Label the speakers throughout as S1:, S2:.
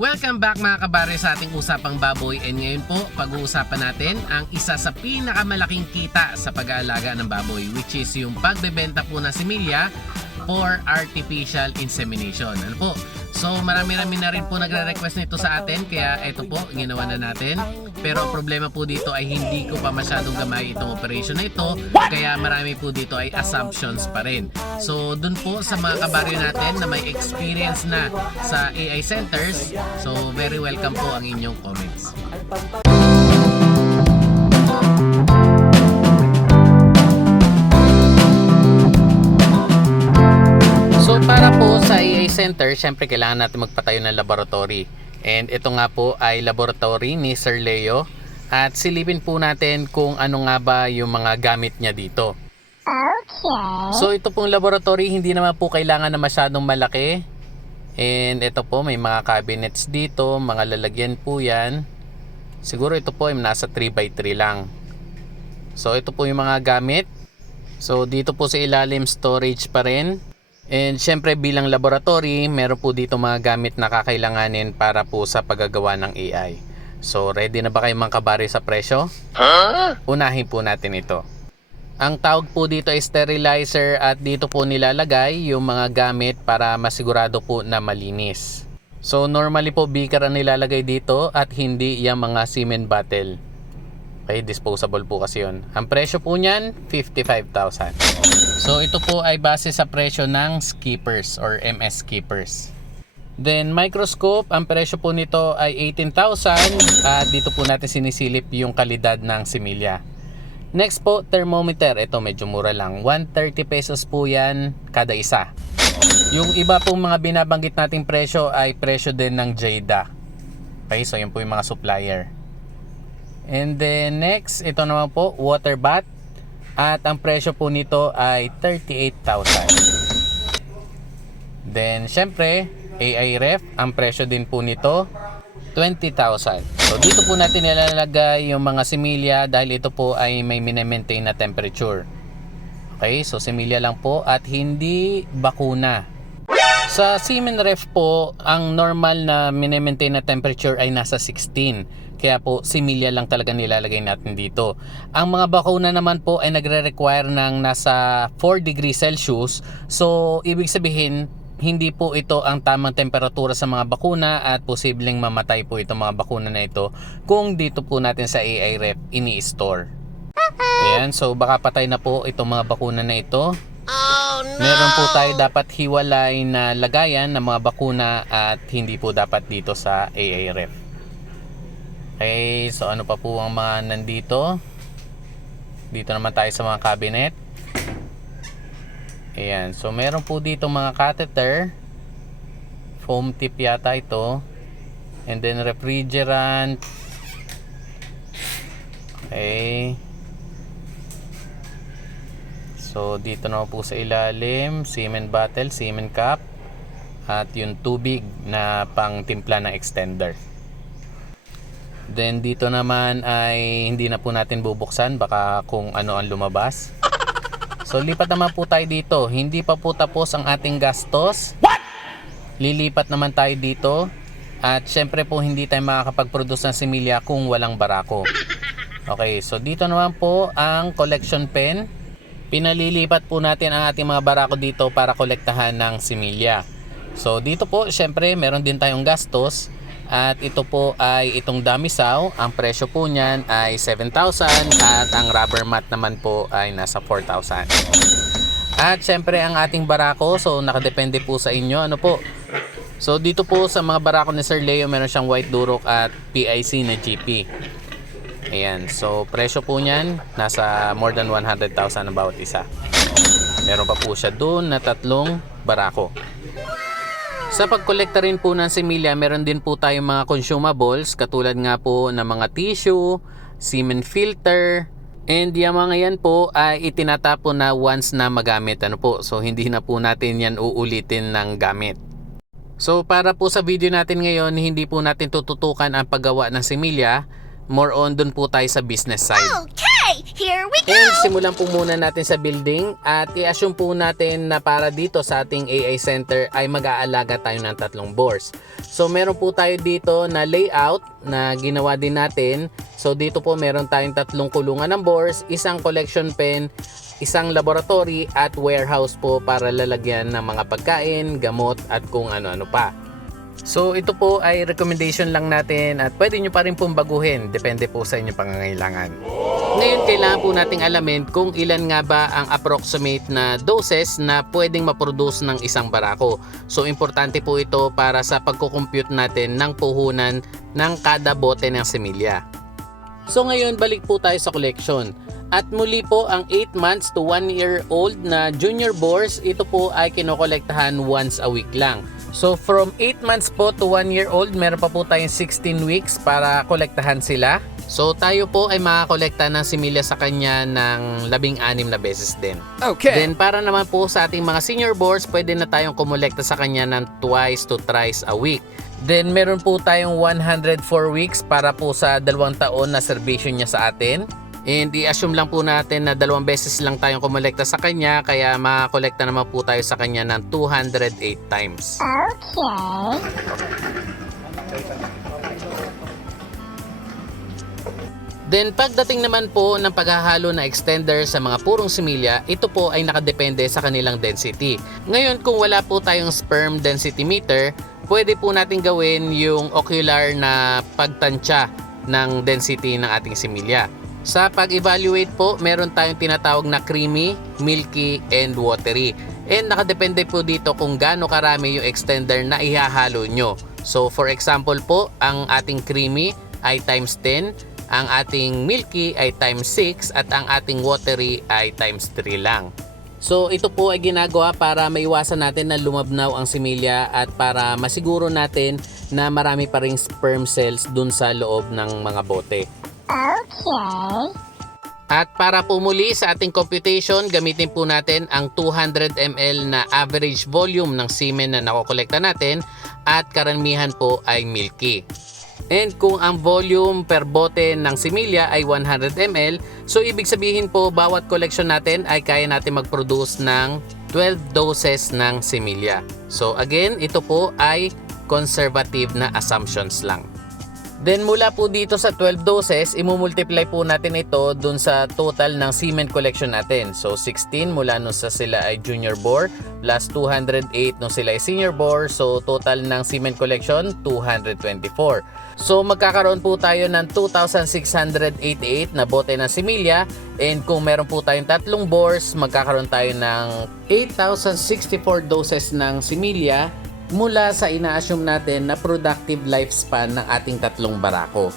S1: Welcome back mga kabare sa ating usapang baboy and ngayon po pag-uusapan natin ang isa sa pinakamalaking kita sa pag-aalaga ng baboy which is yung pagbebenta po ng similya for artificial insemination. Ano po? So marami-rami na rin po nagre-request nito sa atin kaya ito po ginawa na natin. Pero ang problema po dito ay hindi ko pa masyadong gamay itong operation na ito kaya marami po dito ay assumptions pa rin. So dun po sa mga kabaryo natin na may experience na sa AI centers, so very welcome po ang inyong comments. So para po sa AI Center, syempre kailangan natin magpatayo ng laboratory. And ito nga po ay laboratory ni Sir Leo. At silipin po natin kung ano nga ba yung mga gamit niya dito. Okay. So ito pong laboratory hindi naman po kailangan na masyadong malaki. And ito po may mga cabinets dito, mga lalagyan po yan. Siguro ito po ay nasa 3x3 lang. So ito po yung mga gamit. So dito po sa ilalim storage pa rin. And syempre bilang laboratory, meron po dito mga gamit na kakailanganin para po sa paggagawa ng AI. So ready na ba kayo mga kabari sa presyo? Unahin po natin ito. Ang tawag po dito ay sterilizer at dito po nilalagay yung mga gamit para masigurado po na malinis. So normally po beaker ang nilalagay dito at hindi yung mga semen bottle. Okay, disposable po kasi yun. Ang presyo po niyan, 55,000. So ito po ay base sa presyo ng skippers or MS skippers. Then microscope, ang presyo po nito ay 18,000 at dito po natin sinisilip yung kalidad ng similya. Next po, thermometer. Ito medyo mura lang. 130 pesos po yan kada isa. Yung iba pong mga binabanggit nating presyo ay presyo din ng Jada. Okay, so yun po yung mga supplier. And then next, ito naman po, water bath. At ang presyo po nito ay 38,000. Then syempre, AI ref, ang presyo din po nito 20,000. So dito po natin nilalagay yung mga similya dahil ito po ay may mine-maintain na temperature. Okay, so similya lang po at hindi bakuna. Sa semen ref po, ang normal na mine-maintain na temperature ay nasa 16. Kaya po, similya lang talaga nilalagay natin dito. Ang mga bakuna naman po ay nagre-require ng nasa 4 degrees Celsius. So, ibig sabihin, hindi po ito ang tamang temperatura sa mga bakuna at posibleng mamatay po itong mga bakuna na ito kung dito po natin sa AI ref ini-store. Ayan, so baka patay na po itong mga bakuna na ito. Meron po tayo dapat hiwalay na lagayan ng mga bakuna at hindi po dapat dito sa AA ref. Okay, so ano pa po ang mga nandito? Dito naman tayo sa mga cabinet. Ayan, so meron po dito mga catheter. Foam tip yata ito. And then refrigerant. Okay. So dito na po sa ilalim, semen bottle, semen cup at yung tubig na pang timpla ng extender. Then dito naman ay hindi na po natin bubuksan baka kung ano ang lumabas. So lipat naman po tayo dito. Hindi pa po tapos ang ating gastos. Lilipat naman tayo dito. At syempre po hindi tayo makakapag-produce ng similya kung walang barako. Okay, so dito naman po ang collection pen. Pinalilipat po natin ang ating mga barako dito para kolektahan ng similya. So dito po syempre meron din tayong gastos. At ito po ay itong damisaw. Ang presyo po niyan ay 7,000 at ang rubber mat naman po ay nasa 4,000. At syempre ang ating barako, so nakadepende po sa inyo. Ano po? So dito po sa mga barako ni Sir Leo, meron siyang white durok at PIC na GP. Ayan, so presyo po niyan nasa more than 100,000 ang bawat isa. Meron pa po siya doon na tatlong barako. Sa pagkolekta rin po ng similya, meron din po tayong mga consumables katulad nga po ng mga tissue, semen filter, and yung mga yan po ay itinatapon na once na magamit. Ano po? So hindi na po natin yan uulitin ng gamit. So para po sa video natin ngayon, hindi po natin tututukan ang paggawa ng similya. More on dun po tayo sa business side. Okay. Here we go! And simulan po muna natin sa building at i-assume po natin na para dito sa ating AI center ay mag-aalaga tayo ng tatlong boards. So meron po tayo dito na layout na ginawa din natin. So dito po meron tayong tatlong kulungan ng boards, isang collection pen, isang laboratory at warehouse po para lalagyan ng mga pagkain, gamot at kung ano-ano pa. So ito po ay recommendation lang natin at pwede nyo pa rin pong baguhin depende po sa inyong pangangailangan. Ngayon kailangan po nating alamin kung ilan nga ba ang approximate na doses na pwedeng maproduce ng isang barako. So importante po ito para sa pagkukompute natin ng puhunan ng kada bote ng semilya. So ngayon balik po tayo sa collection. At muli po ang 8 months to 1 year old na junior boars, ito po ay kinokolektahan once a week lang. So from 8 months po to 1 year old, meron pa po tayong 16 weeks para kolektahan sila. So tayo po ay makakolekta ng similya sa kanya ng 16 na beses din. Okay. Then para naman po sa ating mga senior boards, pwede na tayong kumolekta sa kanya ng twice to thrice a week. Then meron po tayong 104 weeks para po sa dalawang taon na servisyo niya sa atin. And i-assume lang po natin na dalawang beses lang tayong kumolekta sa kanya kaya makakolekta naman po tayo sa kanya ng 208 times. Okay. Then pagdating naman po ng paghahalo na extender sa mga purong similya, ito po ay nakadepende sa kanilang density. Ngayon kung wala po tayong sperm density meter, pwede po natin gawin yung ocular na pagtansya ng density ng ating similya. Sa pag-evaluate po, meron tayong tinatawag na creamy, milky, and watery. And nakadepende po dito kung gaano karami yung extender na ihahalo nyo. So for example po, ang ating creamy ay times 10, ang ating milky ay times 6 at ang ating watery ay times 3 lang. So ito po ay ginagawa para maiwasan natin na lumabnaw ang similya at para masiguro natin na marami pa ring sperm cells dun sa loob ng mga bote. Okay. At para po muli sa ating computation, gamitin po natin ang 200 ml na average volume ng semen na nakokolekta natin at karamihan po ay milky. And kung ang volume per bote ng similya ay 100 ml, so ibig sabihin po bawat collection natin ay kaya natin mag-produce ng 12 doses ng similya. So again, ito po ay conservative na assumptions lang. Then mula po dito sa 12 doses, imumultiply po natin ito dun sa total ng semen collection natin. So 16 mula nung sa sila ay junior bore plus 208 nung sila ay senior bore. So total ng semen collection 224. So magkakaroon po tayo ng 2,688 na bote ng similya and kung meron po tayong tatlong bores, magkakaroon tayo ng 8,064 doses ng similya mula sa ina-assume natin na productive lifespan ng ating tatlong barako.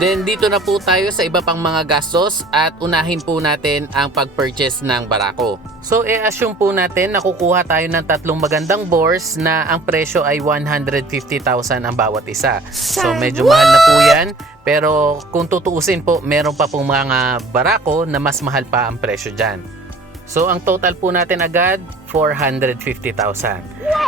S1: Then dito na po tayo sa iba pang mga gastos at unahin po natin ang pag-purchase ng barako. So i-assume po natin na kukuha tayo ng tatlong magandang bores na ang presyo ay 150,000 ang bawat isa. So medyo mahal na po yan. Pero kung tutuusin po, meron pa pong mga barako na mas mahal pa ang presyo dyan. So ang total po natin agad 450,000.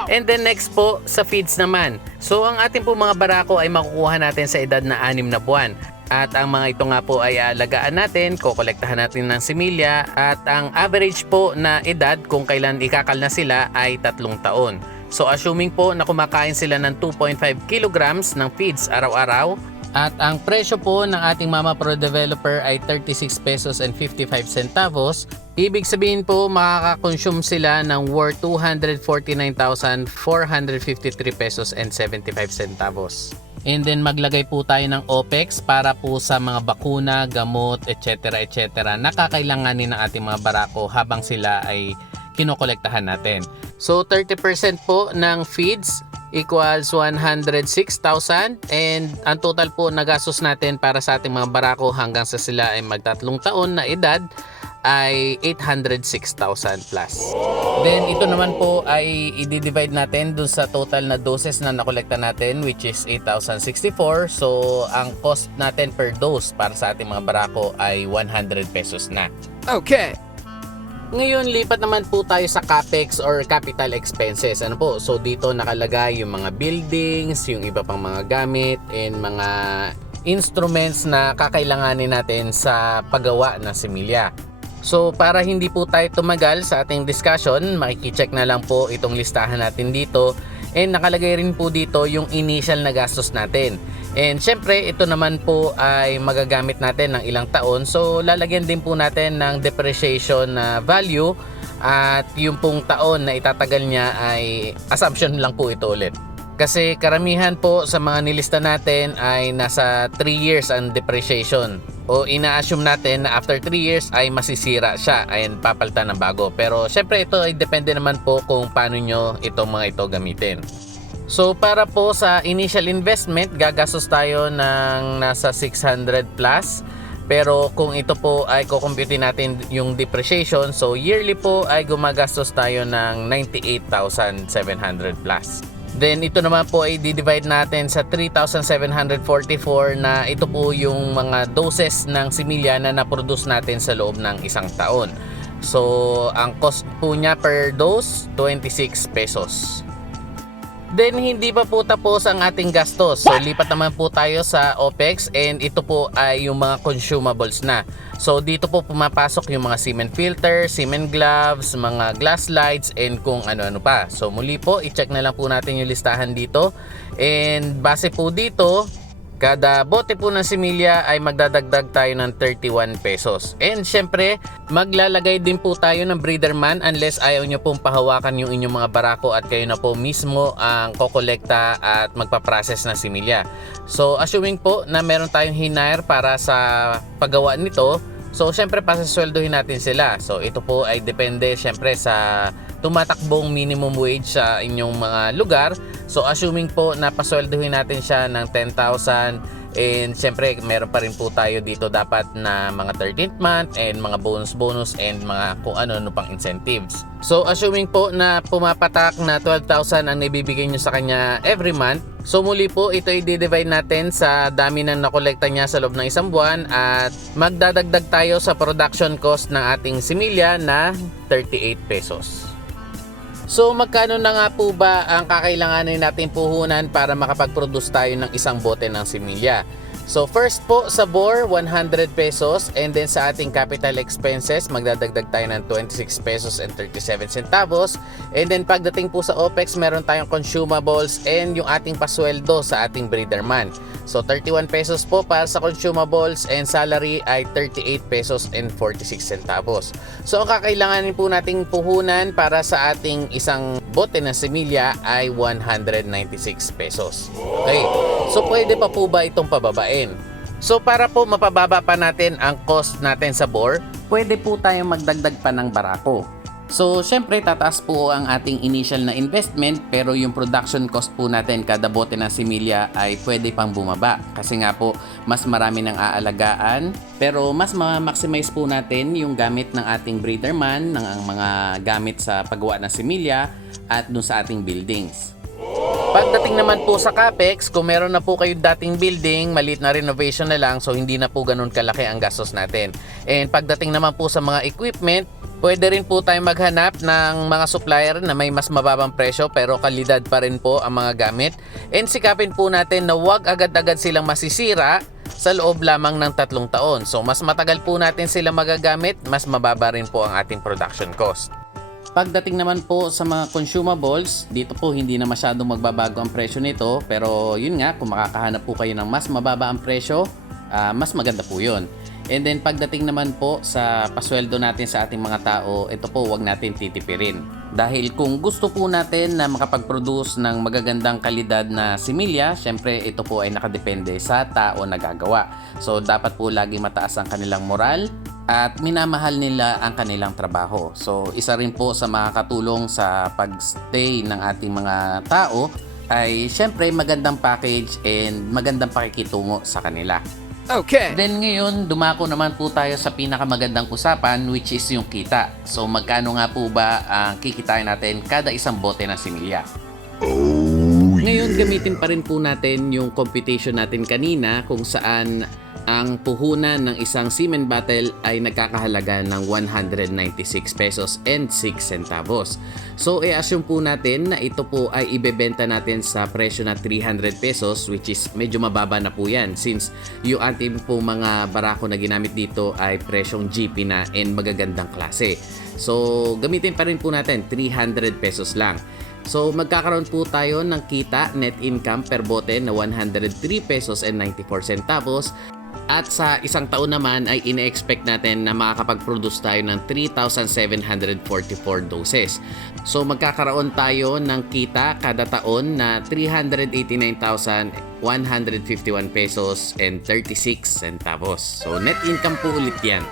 S1: And then next po sa feeds naman. So ang ating po mga barako ay makukuha natin sa edad na 6 na buwan. At ang mga ito nga po ay alagaan natin, kokolektahan natin ng similya at ang average po na edad kung kailan ikakal na sila ay tatlong taon. So assuming po na kumakain sila ng 2.5 kilograms ng feeds araw-araw, at ang presyo po ng ating Mama Pro Developer ay 36 pesos and 55 centavos. Ibig sabihin po makaka-consume sila ng worth 249,453 pesos and 75 centavos. And then maglagay po tayo ng OPEX para po sa mga bakuna, gamot, etc. etc. na kakailanganin ng ating mga barako habang sila ay kinokolektahan natin. So 30% po ng feeds equals 106,000 and ang total po na gastos natin para sa ating mga barako hanggang sa sila ay magtatlong taon na edad ay 806,000 plus. Then ito naman po ay i-divide natin dun sa total na doses na nakolekta natin which is 8,064. So ang cost natin per dose para sa ating mga barako ay 100 pesos na. Okay. Ngayon, lipat naman po tayo sa capex or capital expenses. Ano po? So dito nakalagay yung mga buildings, yung iba pang mga gamit, and mga instruments na kakailanganin natin sa paggawa ng similya. So para hindi po tayo tumagal sa ating discussion, makikicheck na lang po itong listahan natin dito and nakalagay rin po dito yung initial na gastos natin. And syempre ito naman po ay magagamit natin ng ilang taon so lalagyan din po natin ng depreciation na value at yung pong taon na itatagal niya ay assumption lang po ito ulit. Kasi karamihan po sa mga nilista natin ay nasa 3 years ang depreciation. O ina-assume natin na after 3 years ay masisira siya ay papalitan ng bago. Pero syempre ito ay depende naman po kung paano nyo itong mga ito gamitin. So para po sa initial investment, gagastos tayo ng nasa 600 plus. Pero kung ito po ay kukumpute natin yung depreciation, so yearly po ay gumagastos tayo ng 98,700 plus. Then ito naman po ay di-divide natin sa 3,744 na ito po yung mga doses ng similya na na-produce natin sa loob ng isang taon. So ang cost po niya per dose, 26 pesos. Then hindi pa po tapos ang ating gastos. So lipat naman po tayo sa OPEX and ito po ay yung mga consumables na. So dito po pumapasok yung mga cement filter, cement gloves, mga glass lights and kung ano-ano pa. So muli po, i-check na lang po natin yung listahan dito. And base po dito, Kada bote po ng similya ay magdadagdag tayo ng 31 pesos. And syempre, maglalagay din po tayo ng breeder man unless ayaw nyo pong pahawakan yung inyong mga barako at kayo na po mismo ang kokolekta at magpaprocess ng similya. So assuming po na meron tayong hinire para sa paggawa nito, So, syempre, pasasweldohin natin sila. So, ito po ay depende syempre sa tumatakbong minimum wage sa inyong mga lugar. So, assuming po na pasweldohin natin siya ng 10,000 and syempre, meron pa rin po tayo dito dapat na mga 13th month and mga bonus-bonus and mga kung ano-ano pang incentives. So, assuming po na pumapatak na 12,000 ang nabibigay nyo sa kanya every month, So muli po ito i-divide natin sa dami ng nakolekta niya sa loob ng isang buwan at magdadagdag tayo sa production cost ng ating similya na 38 pesos. So magkano na nga po ba ang kakailanganin natin puhunan para makapag-produce tayo ng isang bote ng similya? So first po sa bore 100 pesos and then sa ating capital expenses magdadagdag tayo ng 26 pesos and 37 centavos and then pagdating po sa OPEX meron tayong consumables and yung ating pasweldo sa ating breeder man. So 31 pesos po para sa consumables and salary ay 38 pesos and 46 centavos. So ang kakailanganin po nating puhunan para sa ating isang bote ng similya ay 196 pesos. Okay. So pwede pa po ba itong pababain? So para po mapababa pa natin ang cost natin sa bore, pwede po tayong magdagdag pa ng barako. So syempre tataas po ang ating initial na investment pero yung production cost po natin kada bote ng similya ay pwede pang bumaba kasi nga po mas marami ng aalagaan pero mas ma-maximize po natin yung gamit ng ating breeder man ng mga gamit sa paggawa ng similya at dun sa ating buildings. Pagdating naman po sa capex, kung meron na po kayo dating building, maliit na renovation na lang, so hindi na po ganun kalaki ang gastos natin. And pagdating naman po sa mga equipment, pwede rin po tayo maghanap ng mga supplier na may mas mababang presyo pero kalidad pa rin po ang mga gamit. And sikapin po natin na wag agad-agad silang masisira sa loob lamang ng tatlong taon. So mas matagal po natin sila magagamit, mas mababa rin po ang ating production cost. Pagdating naman po sa mga consumables, dito po hindi na masyadong magbabago ang presyo nito pero yun nga, kung makakahanap po kayo ng mas mababa ang presyo, ah, mas maganda po yun. And then pagdating naman po sa pasweldo natin sa ating mga tao, ito po wag natin titipirin. Dahil kung gusto po natin na makapag-produce ng magagandang kalidad na similya, syempre ito po ay nakadepende sa tao na gagawa. So dapat po lagi mataas ang kanilang moral at minamahal nila ang kanilang trabaho. So isa rin po sa makakatulong sa pagstay ng ating mga tao ay syempre magandang package and magandang pakikitungo sa kanila. Okay. Then ngayon, dumako naman po tayo sa pinakamagandang usapan which is yung kita. So magkano nga po ba ang kikitain natin kada isang bote ng similya? Ngayon, gamitin pa rin po natin yung computation natin kanina kung saan ang puhunan ng isang semen bottle ay nagkakahalaga ng 196 pesos and 6 centavos. So i-assume po natin na ito po ay ibebenta natin sa presyo na 300 pesos which is medyo mababa na po yan since yung ating po mga barako na ginamit dito ay presyong GP na and magagandang klase. So gamitin pa rin po natin 300 pesos lang. So magkakaroon po tayo ng kita net income per bote na 103 pesos and 94 centavos at sa isang taon naman ay ine-expect natin na makakapag-produce tayo ng 3,744 doses. So magkakaroon tayo ng kita kada taon na 389,151 pesos and 36 centavos. So net income po ulit yan.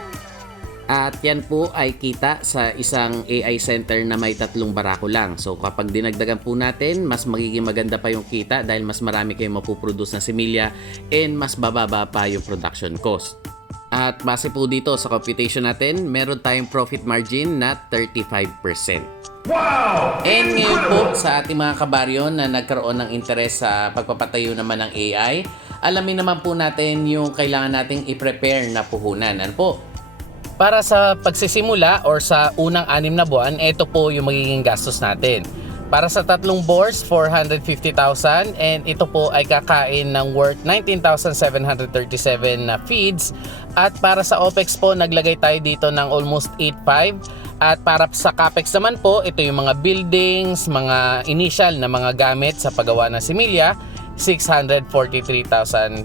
S1: At yan po ay kita sa isang AI center na may tatlong barako lang. So kapag dinagdagan po natin, mas magiging maganda pa yung kita dahil mas marami kayong mapuproduce na similya and mas bababa pa yung production cost. At base po dito sa computation natin, meron tayong profit margin na 35%. And ngayon po sa ating mga kabaryo na nagkaroon ng interes sa pagpapatayo naman ng AI, alamin naman po natin yung kailangan nating i-prepare na puhunan. Ano po? Para sa pagsisimula or sa unang anim na buwan, ito po yung magiging gastos natin. Para sa tatlong boards, 450,000 and ito po ay kakain ng worth 19,737 na feeds. At para sa OPEX po, naglagay tayo dito ng almost 8.5 at para sa CAPEX naman po, ito yung mga buildings, mga initial na mga gamit sa paggawa ng similya, 643,380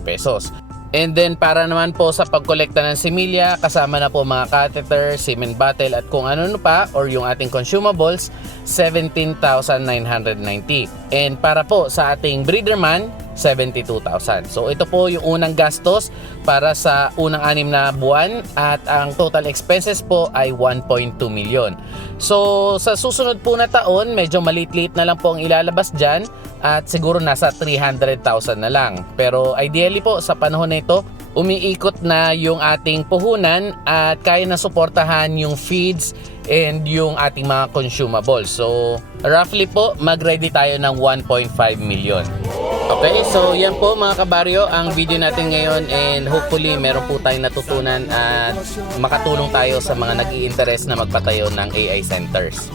S1: pesos. And then para naman po sa pagkolekta ng similya, kasama na po mga catheter, semen bottle at kung ano pa or yung ating consumables, 17,990. And para po sa ating breederman, 72,000. So ito po yung unang gastos para sa unang anim na buwan at ang total expenses po ay 1.2 million. So sa susunod po na taon, medyo maliit-liit na lang po ang ilalabas dyan at siguro nasa 300,000 na lang. Pero ideally po sa panahon na ito, umiikot na yung ating puhunan at kaya na suportahan yung feeds and yung ating mga consumables. So roughly po, mag-ready tayo ng 1.5 million. Okay, so yan po mga kabaryo ang video natin ngayon and hopefully meron po tayong natutunan at makatulong tayo sa mga nag interest na magpatayo ng AI centers.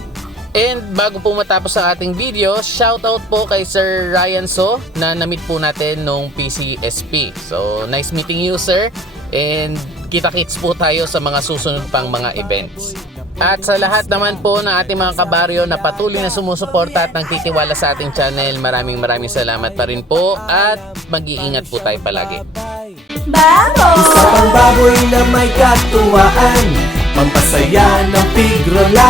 S1: And bago po matapos ang ating video, shoutout po kay Sir Ryan So na namit po natin nung PCSP. So nice meeting you sir and kita-kits po tayo sa mga susunod pang mga events. At sa lahat naman po ng ating mga kabaryo na patuloy na sumusuporta at nagtitiwala sa ating channel, maraming maraming salamat pa rin po at mag-iingat po tayo palagi. Isa pang baboy na may katuwaan Pampasaya ng pigrola